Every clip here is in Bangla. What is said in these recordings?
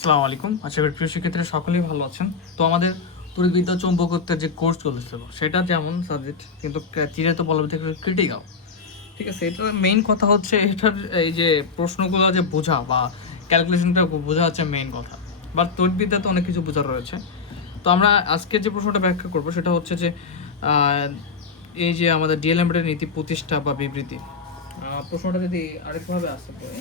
আসসালামু আলাইকুম। আশা করি প্রিয় শিক্ষার্থীরা সকলেই ভালো আছেন। তো আমাদের তড়িৎবিদ্যা চৌম্বকত্বের যে কোর্স চলছিল সেটা যেমন সাবজেক্ট কিন্তু চিরায়ত বলবিদ্যা ক্রিটিক্যাল। ঠিক আছে, এটার মেইন কথা হচ্ছে এটার এই যে প্রশ্নগুলো যে বোঝা বা ক্যালকুলেশনটা বোঝা হচ্ছে মেইন কথা। বা তড়িৎবিদ্যাতে অনেক কিছু বোঝার রয়েছে। তো আমরা আজকে যে প্রশ্নটা ব্যাখ্যা করব সেটা হচ্ছে যে এই যে আমাদের ডিএলএমএর নীতি প্রতিষ্ঠা বা বিবৃতি। প্রশ্নটা যদি আরেকভাবে আসে পড়ে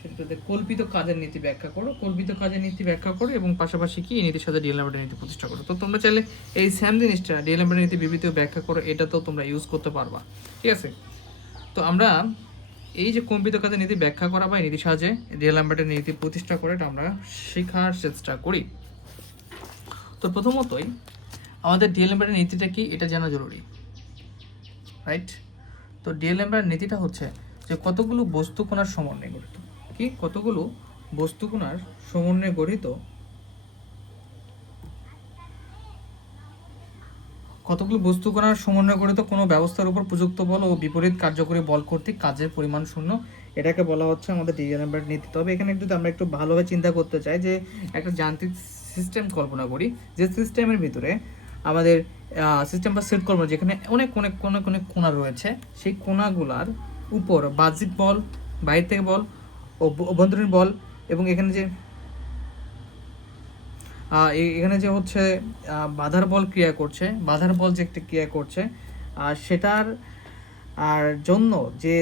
সেটাতে কল্পিত কাজের নীতি ব্যাখ্যা করো, কল্পিত কাজের নীতি ব্যাখ্যা করো এবং পাশাপাশি কি এই নীতির সাথে ডিএলএমএর নীতি প্রতিষ্ঠা করো। তো তোমরা চাইলে এই সেম জিনিসটা ডিএলএমএর নীতি বিবৃতিও ব্যাখ্যা করো, এটা তো তোমরা ইউজ করতে পারবা। ঠিক আছে, তো আমরা এই যে কল্পিত কাজের নীতি ব্যাখ্যা করা বা এই নীতির সাহায্যে ডিএলএমএর নীতি প্রতিষ্ঠা করে এটা আমরা শেখার চেষ্টা করি। তো প্রথমতই আমাদের ডিএলএমএর নীতিটা কি এটা জানা জরুরি, রাইট? তো ডিএলএমএর নীতিটা হচ্ছে যে কতগুলো বস্তু কণার সমন্বয়ে গঠিত, কি কতগুলো বস্তু কণার সমন্বয়ে গঠিত কতগুলো বস্তু কণার সমন্বয়ে গঠিত কোনো ব্যবস্থার উপর প্রযুক্ত বল ও বিপরীত কার্যকরী বল কর্তৃক কাজের পরিমাণ শূন্য, এটাকে বলা হচ্ছে আমাদের ডিএলএমএর নীতি। তবে এখানে যদি আমরা একটু ভালোভাবে চিন্তা করতে চাই যে একটা যান্ত্রিক সিস্টেম কল্পনা করি, যে সিস্টেমের ভিতরে আমাদের সিস্টেম বা সেট কল্পনা যেখানে অনেক অনেক অনেক অনেক কোণা রয়েছে, সেই কোণাগুলার উপর বাহ্যিক বল, বাইরে থেকে বল, অভ্যন্তরীণ বল এবং এখানে যে এখানে যে হচ্ছে বাধার বল ক্রিয়া করছে, বাধার বল যে একটা ক্রিয়া করছে আর সেটার আর জন্য যে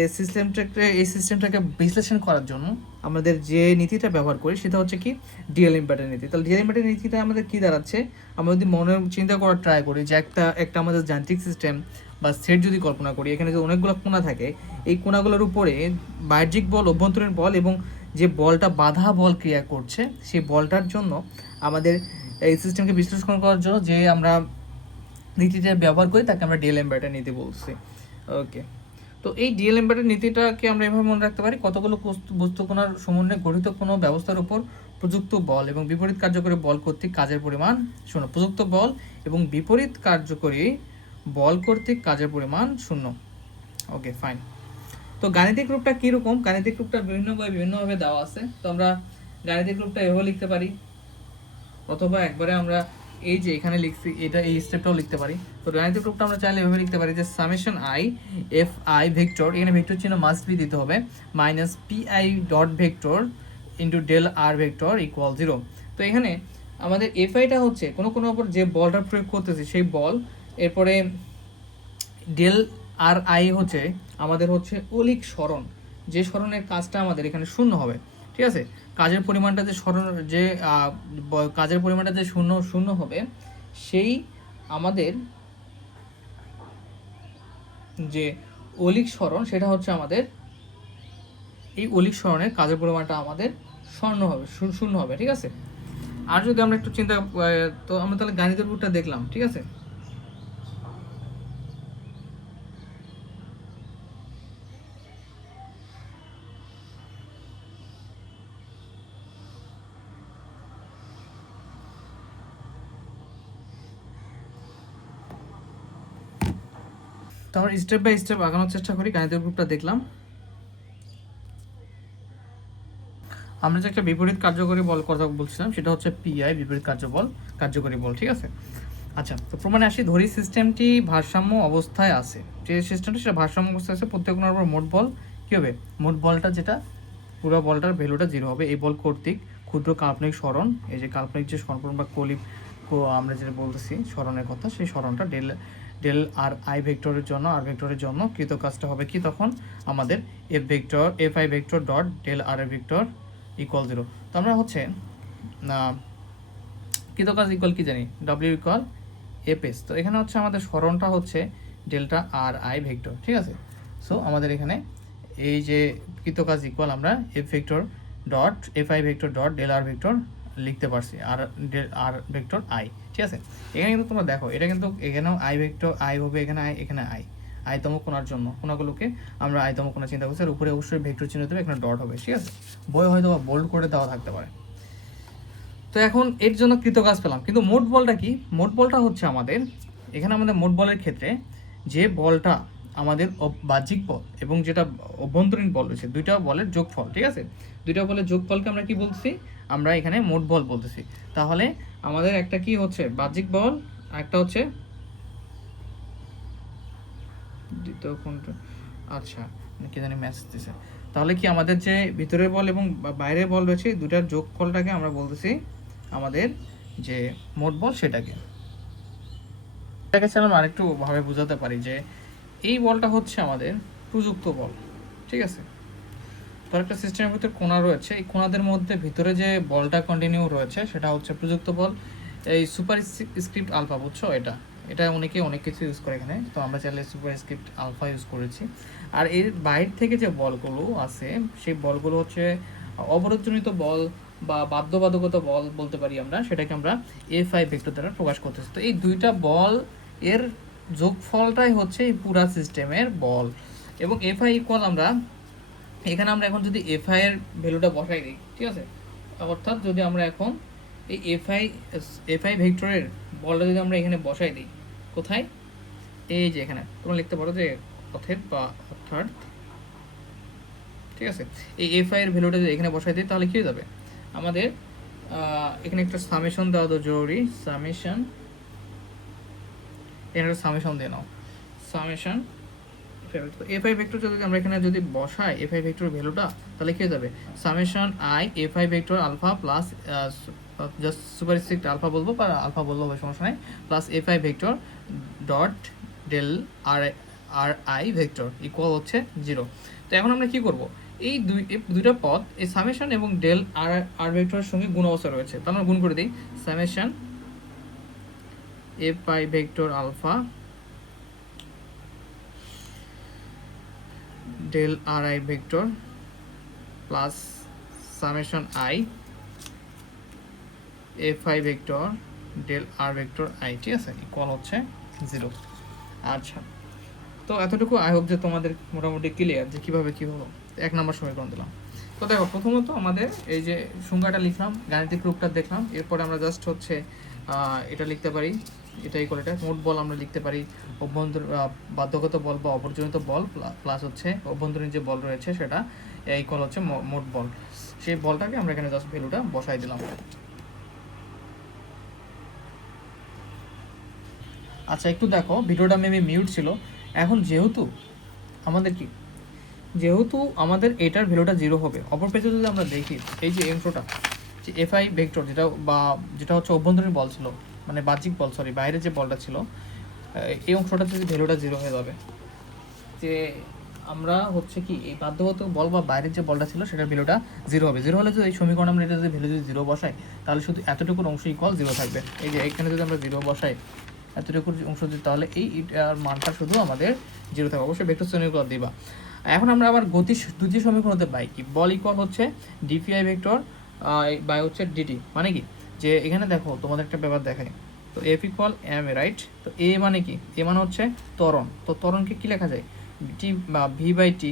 এই সিস্টেমটাকে বিশ্লেষণ করার জন্য আমাদের যে নীতিটা ব্যবহার করি সেটা হচ্ছে কি ডিএলএমএর নীতি। তাহলে ডিএলএমএর নীতিটা আমাদের কি দাঁড়াচ্ছে, আমরা যদি মনে চিন্তা করার ট্রাই করি যে একটা আমাদের যান্ত্রিক সিস্টেম বা সেট যদি কল্পনা করি, এখানে যে অনেকগুলো কোণা থাকে, এই কোণাগুলোর উপরে বাহ্যিক বল, অভ্যন্তরীণ বল এবং যে বলটা বাধা বল ক্রিয়া করছে সেই বলটার জন্য আমাদের এই সিস্টেমকে বিশ্লেষণ করার জন্য যে আমরা নীতিটা ব্যবহার করি তাকে আমরা ডিএলএমএর নীতি বলছি। ওকে, তো এই ডিএলএমএর নীতিটাকে আমরা এভাবে মনে রাখতে পারি, কতগুলো বস্তু কণার সমন্বয়ে গঠিত কোনো ব্যবস্থার উপর প্রযুক্ত বল এবং বিপরীত কার্যকরী বল কর্তৃক কাজের পরিমাণ শূন্য। প্রযুক্ত বল এবং বিপরীত কার্যকরী বল কর্তৃক কাজের পরিমাণ শূন্য। ওকে, ফাইন। তো গাণিতিক রূপটা কীরকম? গাণিতিক রূপটা বিভিন্নভাবে দেওয়া আছে। তো আমরা গাণিতিক রূপটা এভাবে লিখতে পারি, অথবা একবারে আমরা এই যে এখানে লিখছি এটা এই স্টেপটাও লিখতে পারি। তো গাণিতিক রূপটা আমরা চাইলে এভাবে লিখতে পারি যে summation i f I vector, এখানে ভেক্টর চিহ্ন মাস্ট বি দিতে হবে, minus p i dot vector into del r vector equal 0। তো এখানে আমাদের এফ আইটা হচ্ছে কোনো ওপর যে বলটা প্রয়োগ করতেছি সেই বল, এরপরে ডেল আর আই হচ্ছে আমাদের হচ্ছে অলিক সরণ, যে সরণের কাজটা আমাদের এখানে শূন্য হবে। ঠিক আছে, কাজের পরিমাণটা যে সরণ যে কাজের পরিমাণটা যে শূন্য শূন্য হবে, সেই আমাদের যে অলিক সরণ সেটা হচ্ছে আমাদের এই অলিক সরণের কাজের পরিমাণটা আমাদের শূন্য হবে। ঠিক আছে, আর যদি আমরা একটু চিন্তা, তো আমরা তাহলে গাণিতিক রূপটা দেখলাম। ঠিক আছে, তো আমরা স্টেপ বাই স্টেপ আগানোর চেষ্টা করি। গাণিতিক রূপটা দেখলাম, আমরা যে একটা বিপরীত কার্যকরী বল কথা বলছিলাম সেটা হচ্ছে পিআই, বিপরীত কার্যকরী বল। ঠিক আছে, আচ্ছা, তো প্রমাণে আসি। ধরি সিস্টেমটি ভারসাম্য অবস্থায় আছে, যে সিস্টেমটা সেটা ভারসাম্য অবস্থায় আছে, প্রত্যেক কোণার উপর মোট বল কী হবে, মোট বলটা যেটা পুরো বলটার ভ্যালুটা 0 হবে। এই বল কর্তৃক ক্ষুদ্র কাল্পনিক সরণ, এই যে কাল্পনিক যে সরণ বা আমরা যেটা বলতেছি সরণের কথা, সেই সরণটা ডেল আর আই ভেক্টরের জন্য আর ভেক্টরের জন্য কৃত কাজটা হবে কি, তখন আমাদের f I vector dot del r vector equal 0। তো আমরা হচ্ছে কৃত কাজ ইকুয়াল কি জানি, ডব্লিউ ইকুয়াল এফ এস। তো এখানে হচ্ছে আমাদের সরণটা হচ্ছে ডেল্টা আর আই ভেক্টর। ঠিক আছে, সো আমাদের এখানে এই যে কৃত কাজ ইকুয়াল আমরা f vector dot f I vector dot del r vector লিখতে পারছি, আর ভেক্টর আই। ঠিক আছে, এখানে কিন্তু তোমরা দেখো এটা কিন্তু এখানেও আই ভেক্টর আই হবে, এখানে আই আইতম কোণার জন্য কোণাগুলোকে আমরা আইতম কোণা চিন্তা করছি, আর উপরে অবশ্যই ভেক্টর চিহ্ন দেবে, এখানে ডট হবে। ঠিক আছে, বই হয়তো বা বোল্ড করে দেওয়া থাকতে পারে। তো এখন এর জন্য কৃতকাজ পেলাম, কিন্তু মোট বলটা কি? মোট বলটা হচ্ছে আমাদের এখানে আমাদের মোট বলের ক্ষেত্রে যে বলটা আমাদের বাহ্যিক বল এবং যেটা অভ্যন্তরীণ বল রয়েছে, দুইটা বলের যোগফল। ঠিক আছে, দুইটা বলের যোগফলকে আমরা কি বলছি, আমরা এখানে মোট বল বলতেছি। তাহলে আমাদের একটা কি হচ্ছে বাহ্যিক বল, একটা হচ্ছে দ্বিতীয় কোণটা, আচ্ছা কি জানি মেসেজ দিছে। তাহলে কি আমাদের যে ভিতরের বল এবং বাইরের বল রয়েছে দুটার যোগফলটাকে আমরা বলতেছি আমাদের যে মোট বল সেটাকে। এটাকে আমরা আরেকটু ভাবে বোঝাতে পারি যে এই বলটা হচ্ছে আমাদের প্রযুক্ত বল, ঠিক আছে। তো একটা সিস্টেমের ভিতরে কোণা রয়েছে, এই কোণাদের মধ্যে ভিতরে যে বলটা কন্টিনিউ রয়েছে সেটা হচ্ছে প্রযুক্ত বল। এই সুপার স্ক্রিপ্ট আলফা, বুঝছো, এটা এটা অনেকে অনেক কিছু ইউজ করে এখানে, তো আমরা চাইলে সুপার স্ক্রিপ্ট আলফা ইউজ করেছি। আর এর বাইরে থেকে যে বলগুলো আছে সেই বলগুলো হচ্ছে অবরোধজনিত বল বা বাধ্যবাধকতা বল বলতে পারি আমরা, সেটাকে আমরা এফআই ভেক্টর দ্বারা প্রকাশ করতেছি। তো এই দুইটা বল এর যোগফলটাই হচ্ছে এই পুরা সিস্টেমের বল। এবং এফআই ইকুয়াল আমরা এখানে আমরা এখন যদি এফআই এর ভ্যালুটা বসাই দিই, ঠিক আছে, অর্থাৎ যদি আমরা এখন এই এফআই ভেক্টরের বলটা যদি আমরা এখানে বসাই দিই, কোথায়, এই যে এখানে তোমরা লিখতে পারো যে অর্থাৎ, ঠিক আছে, এই এফআই এর ভ্যালুটা যদি এখানে বসাই দিই তাহলে কি হয়ে যাবে, আমাদের এখানে একটা সামেশন দেওয়া তো জরুরি, সামেশন, এখানে একটা সামেশন দিয়ে নাও, সামেশন এফআই ভেক্টর যদি আমরা এখানে যদি বসাই এফআই ভেক্টর ভ্যালুটা তাহলে কি হয়ে যাবে, summation I F I vector alpha plus just superscript alpha বলবো বা আলফা বলবো সমস্যা নাই, plus F I vector dot del R I vector equal হচ্ছে 0। তো এখন আমরা কি করব, এই দুইটা পদ এই সামেশন এবং ডেল আর ভেক্টরের সঙ্গে গুণ অবস্থা রয়েছে, তাহলে আমরা গুণ করে দিই, summation f i vector alpha del R I vector plus summation i f I vector del r vector i, ঠিক আছে, ইকুয়াল হচ্ছে 0। আচ্ছা, তো এতটুকু আই হোপ যে তোমাদের মোটামুটি ক্লিয়ার যে কীভাবে কী হলো। 1 নম্বর সমীকরণ দিলাম। তো দেখো প্রথমত আমাদের এই যে সংজ্ঞাটা লিখলাম, গাণিতিক রূপটা দেখলাম, এরপরে আমরা জাস্ট হচ্ছে এটা লিখতে পারি, এটাই করে, এটা মোট বল আমরা লিখতে পারি অভ্যন্তরীণ বাধ্যগত বল বা অপরজনিত বল প্লাস হচ্ছে অভ্যন্তরীণ যে বল রয়েছে সেটা ইকুয়াল হচ্ছে মোট বল। সেই বলটাকে আমরা এখানে জাস্ট ভ্যালুটা বসাই দিলাম। আচ্ছা একটু দেখো, ভিডিওটা মেবি মিউট ছিল। এখন যেহেতু আমাদের এটার ভ্যালুটা 0 হবে, অপর পেজে যদি আমরা দেখি এই যে অংশটা যে এফআই ভেক্টর যেটা হচ্ছে অভ্যন্তরীণ বল ছিল, মানে বাহ্যিক বল, সরি বাইরে যে বলটা ছিল, এই অংশটা যদি ভ্যালুটা 0 হয়ে যাবে, যে আমরা হচ্ছে কি এই বাধ্যগত বল বা বাইরের যে বলটা ছিল সেটার ভ্যালুটা 0 হবে। 0 হলে যদি এই সমীকরণ আমরা এটা যদি ভ্যালু যদি 0 বসাই তাহলে শুধু এতটুকুর অংশ ইকুয়াল 0 থাকবে। এই যে এখানে যদি আমরা 0 বসাই এতটুকুর অংশ যদি, তাহলে এইটার মানটা শুধু আমাদের 0 থাকবে। অবশ্যই ভেক্টর শ্রেণীগুলো দিবা। এখন আমরা আবার গতি দ্বিতীয় সমীকরণ হতে পাই কি, বল ইকুয়াল হচ্ছে ডিপিআই ভেক্টর বাই হচ্ছে ডিটি, মানে কি যে এখানে দেখো তোমাদের একটা ব্যাপার দেখায়, তো F equal M A, right. তো এ মানে কি, এ মানে হচ্ছে ত্বরণ, তো ত্বরণকে কি লেখা যায়, টি বা ভি বাই টি।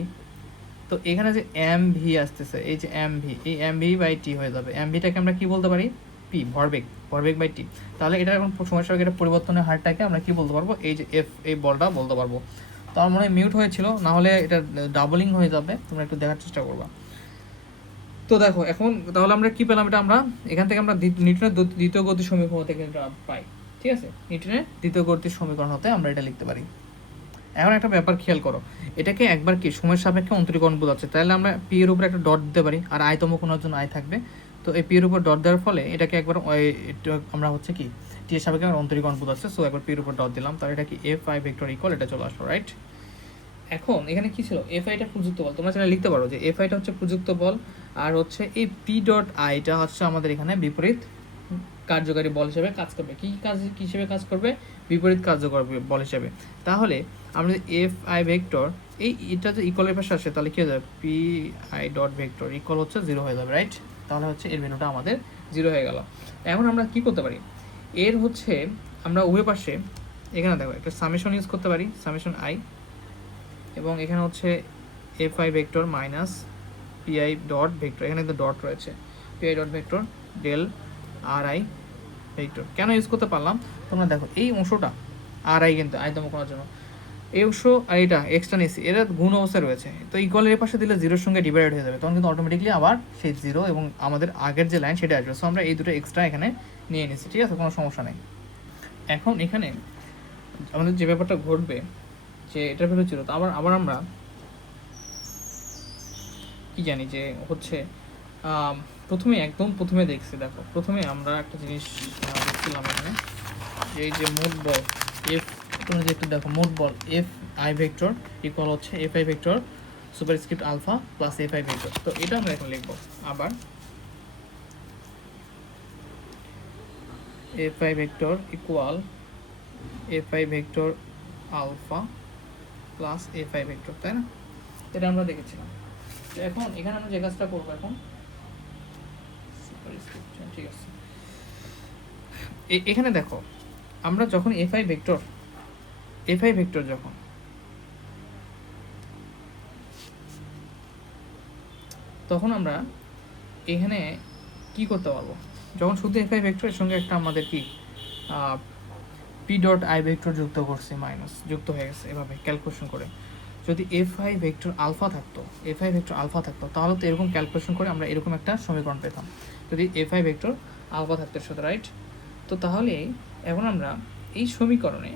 তো এখানে যে এম ভি আসতেছে, এই যে এম ভি, এই এম ভি বাই টি হয়ে যাবে। এম ভিটাকে আমরা কি বলতে পারি, পি, ভরবেগ বাই টি। তাহলে এটা এখন সময়ের সঙ্গে এটা পরিবর্তনের হারটাকে আমরা কি বলতে পারবো, এই যে এফ, এই বলটা বলতে পারবো। তো আমার মনে হয় মিউট হয়েছিল, না হলে এটা ডাবলিং হয়ে যাবে, তোমরা একটু দেখার চেষ্টা করবা। তো দেখো এখন তাহলে আমরা কি পেলাম, এটা আমরা এখান থেকে আমরা নিউটনের দ্বিতীয় গতির সমীকরণ থেকে পাই, ঠিক আছে, নিউটনের দ্বিতীয় গতির সমীকরণ হতে আমরা এটা লিখতে পারি। এখন একটা ব্যাপার খেয়াল করো, এটাকে একবার কি সময়ের সাপেক্ষে অন্তরীকরণ বোঝাচ্ছে, তাহলে আমরা পি এর উপরে একটা ডট দিতে পারি, আর আয়তম কোণের জন্য আই থাকবে। তো এই পি এর উপর ডট দেওয়ার ফলে এটাকে একবার আমরা হচ্ছে কি টি এর সাপেক্ষে অন্তরীকরণ বোঝাচ্ছে, সো একবার পি এর উপর ডট দিলাম, তাহলে এটা কি এফ আই ভেক্টর ইকুয়াল এটা চলে আসলো, রাইট। এখন এখানে কি ছিল, এফ আইটা প্রযুক্ত বল, তোমরা সেটা লিখতে পারো যে এফ আইটা হচ্ছে প্রযুক্ত বল, আর হচ্ছে এই পি ডট আইটা হচ্ছে আমাদের এখানে বিপরীত কার্যকারী বল হিসেবে কাজ করবে। কি হিসেবে কাজ করবে, বিপরীত কার্যকর বল হিসেবে। তাহলে আমরা এফ আই ভেক্টর এটা যে ইকুয়ালের পাশে আসে তাহলে কি হয়ে যাবে, P i dot vector equal হচ্ছে 0 হয়ে যাবে, রাইট। তাহলে হচ্ছে এর ভ্যালুটা আমাদের 0 হয়ে গেল। এখন আমরা কি করতে পারি, এর হচ্ছে আমরা উভয় পাশে এখানে দেখো একটা সামেশন ইউজ করতে পারি, সামেশন আই, এবং এখানে হচ্ছে F I vector minus p i dot vector, এখানে কিন্তু ডট রয়েছে, p i dot vector del R I vector. কেন ইউজ করতে পারলাম, তোমরা দেখো এই অংশটা আর আই কিন্তু আয়তম করার জন্য, এই অংশ আর এটা এক্সট্রা নিয়েছি, এরা গুণ অবস্থায় রয়েছে, তো ইকুয়ালের পাশে দিলে জিরোর সঙ্গে ডিভাইড হয়ে যাবে, তখন কিন্তু অটোমেটিকলি আবার সেই জিরো এবং আমাদের আগের যে লাইন সেটা আসবে। সো আমরা এই দুটো এক্সট্রা এখানে নিয়ে নিচ্ছি, ঠিক আছে, কোনো সমস্যা নেই। এখন এখানে আমাদের যে ব্যাপারটা ঘটবে যে এটার ভ্যালু জিরো, তো আবার আবার আমরা কি জানি যে হচ্ছে প্রথমে একদম প্রথমে দেখছি, দেখো প্রথমে আমরা একটা জিনিস দেখছিলাম এখানে, যে এই যে মোট বল এফ, তোমরা যে একটু দেখো মোট বল এফ আই ভেক্টর ইকুয়াল হচ্ছে F I vector superscript alpha plus F I vector. তো এটা আমরা এখন লিখবো আবার F I vector equal F I vector alpha plus F I vector, তাই না? এটা আমরা দেখেছিলাম। তো এখন এখানে আমরা যে কাজটা করবো এখন, ঠিক আছে, এখানে দেখো আমরা যখন এফ আই ভেক্টর যখন তখন আমরা এখানে কি করতে পারবো, যখন শুধু এফ আই ভেক্টরের সঙ্গে একটা আমাদের কি পি ডট আই ভেক্টর যুক্ত করছি, মাইনাস যুক্ত হয়ে গেছে এভাবে ক্যালকুলেশন করে। যদি এফ আই ভেক্টর আলফা থাকতো তাহলে তো এরকম ক্যালকুলেশন করে আমরা এরকম একটা সমীকরণ পেতাম, যদি এফ আই ভেক্টর আলফা থাকতো সাথে, রাইট? তো তাহলে এখন আমরা এই সমীকরণে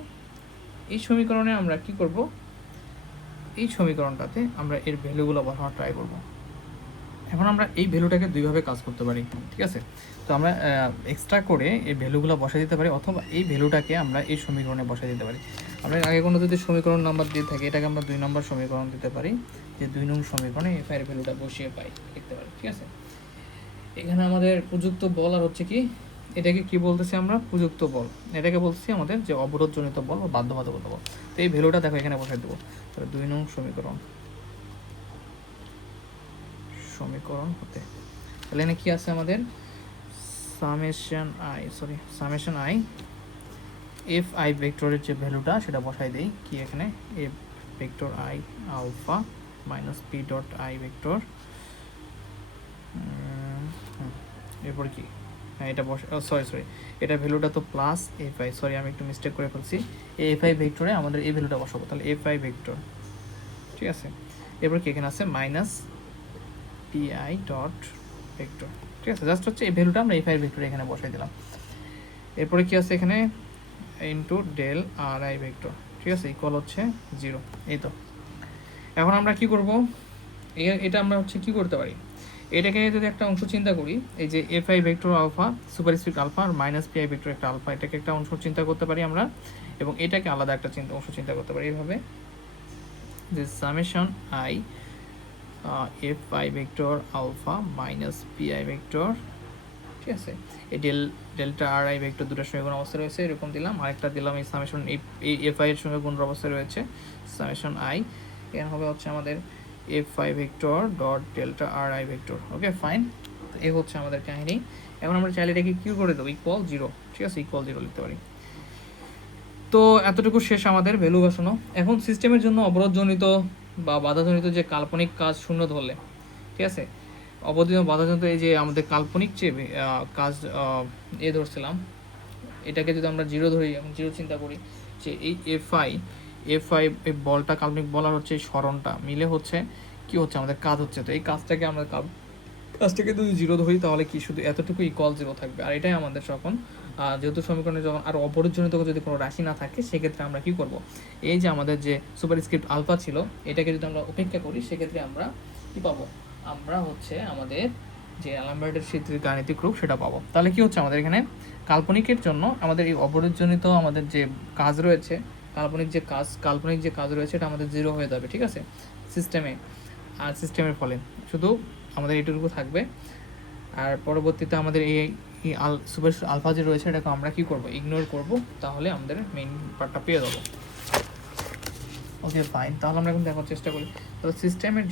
আমরা কি করব, এই সমীকরণটাতে আমরা এর ভ্যালুগুলো বসানোর ট্রাই করব। এখন আমরা এই ভ্যালুটাকে দুইভাবে কাজ করতে পারি, ঠিক আছে? তো আমরা এক্সট্রা করে এই ভ্যালুগুলো বসাই দিতে পারি, অথবা এই ভ্যালুটাকে আমরা এই সমীকরণে বসাই দিতে পারি। আমরা আগে কোনো যদি সমীকরণ নাম্বার দিয়ে থাকি, এটাকে আমরা 2 নম্বর সমীকরণ দিতে পারি, যে 2 নং সমীকরণে এফ এর ভ্যালুটা বসিয়ে পাই লিখতে পারি, ঠিক আছে? এখানে আমাদের প্রযুক্ত বল আর হচ্ছে কি, এটাকে কি বলতেছি আমরা, প্রযুক্ত বল, এটাকে বলছি আমাদের যে অবরোধজনিত বল বা বাধ্যবাধকতা বল। তো এই ভ্যালুটা দেখো এখানে বসাই দেবো। তাহলে 2 নং সমীকরণ হতে, তাহলে এখানে কি আছে আমাদের, সামেশন আই এফ আই ভেক্টরের যে ভ্যালুটা সেটা বসাই দেই, কি এখানে f vector i alpha minus p dot i vector, এরপর কি, হ্যাঁ এটা সরি এটা ভ্যালুটা তো প্লাস এফ আই, সরি আমি একটু মিস্টেক করে ফেলছি, এই এফ আই ভেক্টরে আমাদের এই ভ্যালুটা বসাবো, তাহলে এফ আই ভেক্টর, ঠিক আছে? এরপর কি এখানে আছে minus p i dot vector, ঠিক আছে? জাস্ট হচ্ছে এই ভ্যালুটা আমরা এফ আই ভেক্টরে এখানে বসাই দিলাম। এরপরে কি আছে এখানে, into del R I vector, ঠিক আছে, ইকুয়াল হচ্ছে 0। এই তো এখন আমরা কি করব, এটা আমরা হচ্ছে কি করতে পারি, এটাকে যদি একটা অংশ চিন্তা করি, এই যে f I vector alpha superscript alpha আর মাইনাস পি আই ভেক্টর একটা আলফা, এটাকে একটা অংশ চিন্তা করতে পারি আমরা, এবং এটাকে আলাদা একটা অংশ চিন্তা করতে পারি এইভাবে, যে summation i f I vector alpha minus p i vector, ঠিক আছে? এই ডেল্টা আর আই ভেক্টর দুটোর সঙ্গে গুণ অবস্থায় রয়েছে এরকম দিলাম, আরেকটা দিলাম এই সামেশন এই এফ আই এর সঙ্গে গুণ অবস্থায় রয়েছে সামেশন আই, এখানে হবে হচ্ছে আমাদের f I vector dot delta r I vector. Okay fine, তো এই হচ্ছে আমাদের কাহিনী। এখন আমরা চাইলে এটাকে কি করে দেবো, ইকুয়াল 0, ঠিক আছে, ইকুয়াল 0 লিখতে পারি। তো এতটুকু শেষ আমাদের ভ্যালু বসানো। এখন সিস্টেমের জন্য অবরোধজনিত বা বাধাজনিত যে কাল্পনিক কাজ শূন্য ধরলে, ঠিক আছে, বাধাজনিত এই যে আমাদের কাল্পনিক যে কাজ ধরছিলাম, এটাকে যদি আমরা 0 ধরি, এবং 0 চিন্তা করি, যে এই এফ আই এই বলটা কাল্পনিক বল আর হচ্ছে এই স্মরণটা মিলে হচ্ছে কি হচ্ছে আমাদের কাজ হচ্ছে, তো এই কাজটাকে আমরা কাজটাকে যদি 0 ধরি তাহলে কি শুধু এতটুকু ইকুয়াল 0 থাকবে, আর এটাই আমাদের তখন যেহেতু সমীকরণে যখন আর অপরিজনিত যদি কোনো রাশি না থাকে, সেক্ষেত্রে আমরা কি করব, এই যে আমাদের যে সুপারস্ক্রিপ্ট আলফা ছিল এটাকে যদি আমরা উপেক্ষা করি, সেক্ষেত্রে আমরা কি পাবো, আমরা হচ্ছে আমাদের যে অ্যালামবার্টের সূত্রের গাণিতিক রূপ সেটা পাবো। তাহলে কি হচ্ছে আমাদের এখানে কাল্পনিকের জন্য আমাদের এই অপরিজনিত আমাদের যে কাজ রয়েছে, কাল্পনিক যে কাজ রয়েছে এটা আমাদের 0 হয়ে যাবে, ঠিক আছে, সিস্টেমের ফলে শুধু আমাদের এটুকু থাকবে। আর পরবর্তীতে আমাদের এই সুপার আলফা যে রয়েছে এটাকে আমরা কি করব, ইগনোর করব, তাহলে আমাদের মেইন পার্টটা পেয়ে যাবো। ওকে ফাইন, তাহলে আমরা এখন দেখার চেষ্টা করি। তাহলে সিস্টেমের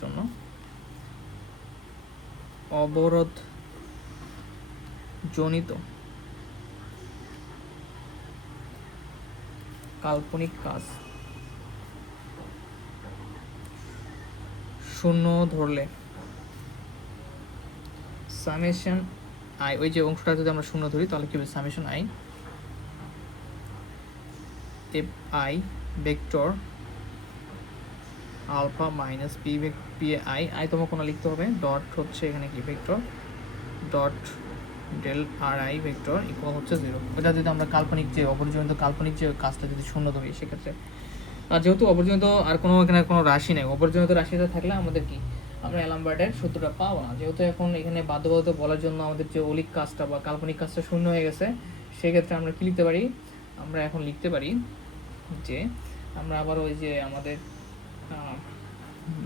জন্য অবরোধ জনিত কাল্পনিক কাজ শূন্য ধরলে সামেশন আই, ওই যে অংশটা যদি আমরা শূন্য ধরি তাহলে কি হবে summation i f I vector alpha minus p i, i তোমার কোনো লিখতে হবে, ডট হচ্ছে এখানে কি vector dot del R I vector equal হচ্ছে 0। ওটা যদি আমরা কাল্পনিক যে অপরিজনিত কাল্পনিক যে কাজটা যদি শূন্য ধরি সেক্ষেত্রে, আর যেহেতু অপরিজনিত আর কোনো এখানে কোনো রাশি নেই, অপরিজনিত রাশিটা থাকলে আমাদের কি আমরা অ্যালামবার্টের সূত্রটা পাবো না। যেহেতু এখন এখানে বাধ্যবাধকতা বলার জন্য আমাদের যে অলিক কাজটা বা কাল্পনিক কাজটা শূন্য হয়ে গেছে, সেক্ষেত্রে আমরা কি লিখতে পারি, আমরা এখন লিখতে পারি যে আমরা আবার ওই যে আমাদের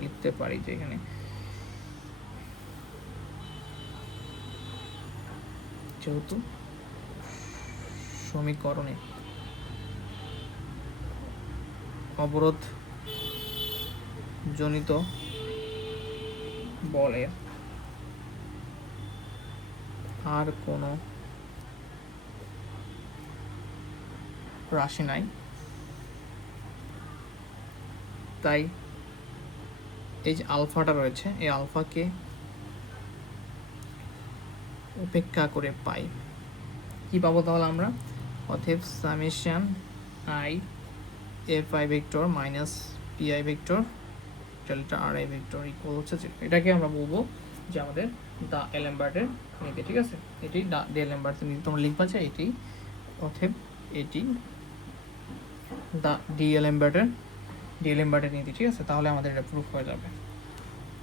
লিখতে পারি যে এখানে যেহেতু সমীকরণে অবরোধ জনিত বলের আর কোনো রাশি নাই, তাই এই যে আলফাটা রয়েছে এই আলফাকে উপেক্ষা করে পাই কি পাবো তাহলে আমরা, অতএব summation i f I vector minus p i vector delta r I vector equal হচ্ছে 0। এটাকে আমরা বলবো যে আমাদের দা এলেম্বার্টের নীতি, ঠিক আছে, এটি দা এলেম্বার্টের নীতি তোমরা লিখবা যে এটি, অতএব এটি দা এলেম্বার্টের নীতি, ঠিক আছে, তাহলে আমাদের এটা প্রুফ হয়ে যাবে।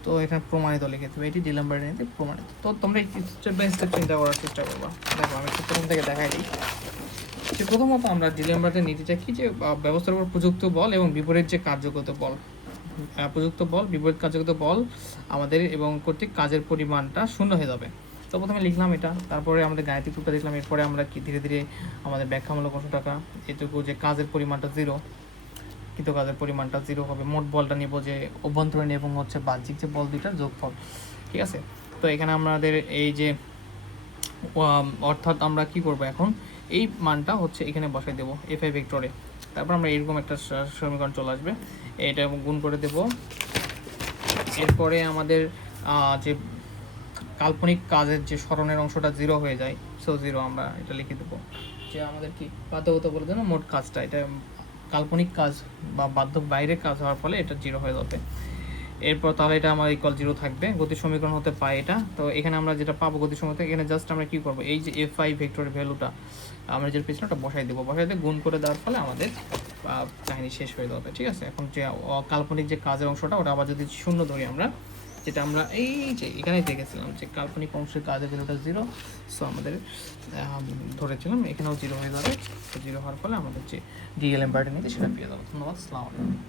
তো এখানে প্রমাণিত লিখে দেবে, এটি এলেম্বার্টের নীতি প্রমাণিত। তো তোমরা স্টেপ বাই স্টেপ চিন্তা করার চেষ্টা করবা। দেখো আমি প্রথম থেকে দেখাই দিই যে প্রথমত আমরা এলেম্বার্টের নীতিটা কি, যে ব্যবস্থার উপর প্রযুক্ত বল এবং বিপরীত যে কার্যগত বল, প্রযুক্ত বল বিপরীত কার্যগত বল আমাদের এবং কর্তৃক কাজের পরিমাণটা শূন্য হয়ে যাবে। তো প্রথমে লিখলাম এটা, তারপরে আমাদের গাণিতিক রূপটা দেখলাম, এরপরে আমরা কি ধীরে ধীরে আমাদের ব্যাখ্যামূলক অংশটা এটুকু যে কাজের পরিমাণটা 0, কিন্তু কাজের পরিমাণটা 0 হবে, মোট বলটা নিব যে অভ্যন্তরীণ এবং হচ্ছে বাহ্যিক যে বল দুইটার যোগফল, ঠিক আছে। তো এখানে আমাদের এই যে অর্থাৎ আমরা কি করব এখন, এই মানটা হচ্ছে এখানে বসাই দেবো এফ আই ভেক্টরে, তারপর আমরা এরকম একটা সমীকরণ চলে আসবে, এটা গুণ করে দেব। এরপরে আমাদের যে কাল্পনিক কাজের যে স্মরণের অংশটা 0 হয়ে যায়, সো 0 আমরা এটা লিখে দেবো যে আমাদের কি বাধ্যগত বলে দেন মোট কাজটা, এটা কাল্পনিক কাজ বা বাধ্য বাইরের কাজ হওয়ার ফলে এটা 0 হয়ে যাবে। এরপর তাহলে এটা আমার ইকুয়াল 0 থাকবে, গতি সমীকরণ হতে পাই এটা। তো এখানে আমরা যেটা পাবো গতি সমীকরণ, এখানে জাস্ট আমরা কি করবো, এই যে এফ আই ভেক্টরের ভ্যালুটা আমরা যে পিছনে ওটা বসাই দেবো, বসাই দিয়ে গুণ করে দেওয়ার ফলে আমাদের কাহিনী শেষ হয়ে যাবে, ঠিক আছে। এখন যে কাল্পনিক যে কাজের অংশটা ওটা আবার যদি শূন্য ধরি আমরা, যেটা আমরা এই যে এখানে দেখেছিলাম যে কাল্পনিক অংশের কাজের ভ্যালুটা 0, সো আমাদের ধরেছিলাম এখানেও 0 হয়ে যাবে। 0 হওয়ার ফলে আমাদের যে এলেম্বার্টের নীতি সেটা পেয়ে যাবো। ধন্যবাদ, আসসালামু আলাইকুম।